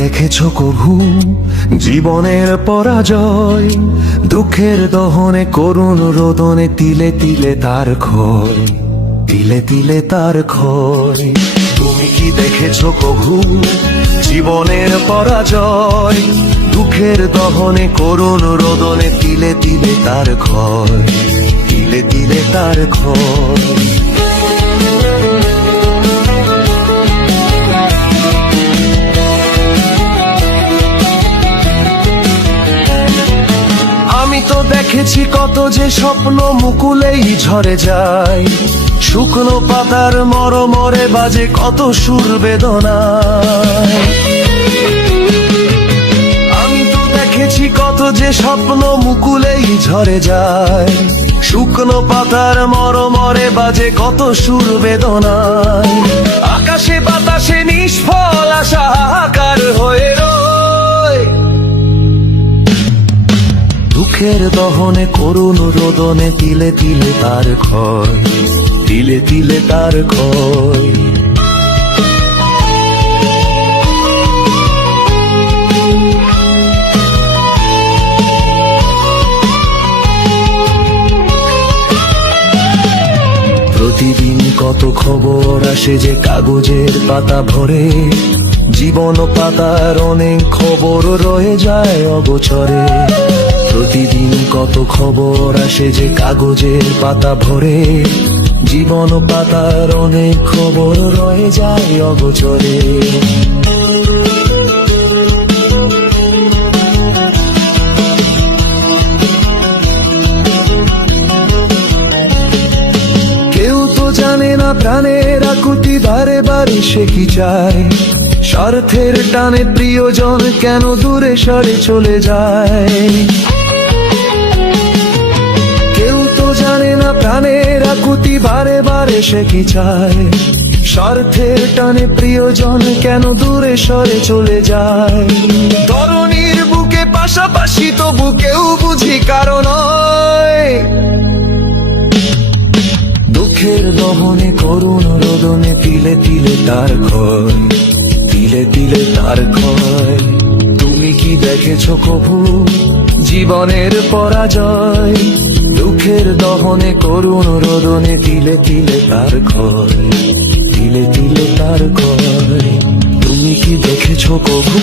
দেখেছো কভু জীবনের পরাজয়? দুঃখের দহনে করুণ রোদনে তিলে তিলে তার ক্ষয়, তিলে তিলে তার ক্ষয়। তুমি কি দেখেছো কভু জীবনের পরাজয়? দুঃখের দহনে করুণ রোদনে তিলে তিলে তার ক্ষয়, তিলে তিলে তার ক্ষয়। আমি তো দেখেছি কত যে স্বপ্ন মুকুলেই ঝরে যায়, শুকনো পাতার মরমরে বাজে কত সুর বেদনায়। আমি তো দেখেছি কত যে স্বপ্ন মুকুলেই ঝরে যায়, শুকনো পাতার মরমরে বাজে কত সুর বেদনায়। আকাশে বাতাসে নিষ্ফল আশা হাহাকার হয়ে রয়, দুঃখের দহনে করুণ রোদনে তিলে তিলে তার ক্ষয়, তিলে তিলে তার ক্ষয়। প্রতিদিন কত খবর আসে যে কাগজের পাতা ভরে, জীবন পাতার অনেক খবর রয়ে যায় অগোচরে। প্রতিদিন কত খবর আসে যে কাগজের পাতা ভরে, জীবন পাতার অনেক খবর রয়ে যায় অগোচরে। কেউ তো জানে না প্রাণের আকুতি বারে বারে সে কি চায়, স্বার্থের টানে প্রিয়জন কেন দূরে সরে চলে যায়। জানে না প্রাণের আকুতি বারে বারে সে কি চায়, স্বার্থের টানে প্রিয়জন কেন দূরে সরে চলে যায়। ধরণীর বুকে পাশাপাশি তবু কেউ বুঝি কারণ দুঃখের দহনে করুণ রোদনে তিলে তিলে তার ক্ষয়, তিলে তিলে তার ক্ষয়। তুমি কি দেখেছো কভু জীবনের পরাজয়? দুঃখের দহনে করুণ রোদনে তিলে তিলে তার ক্ষয়, তিলে তিলে তার ক্ষয়। তুমি কি দেখেছো কভু?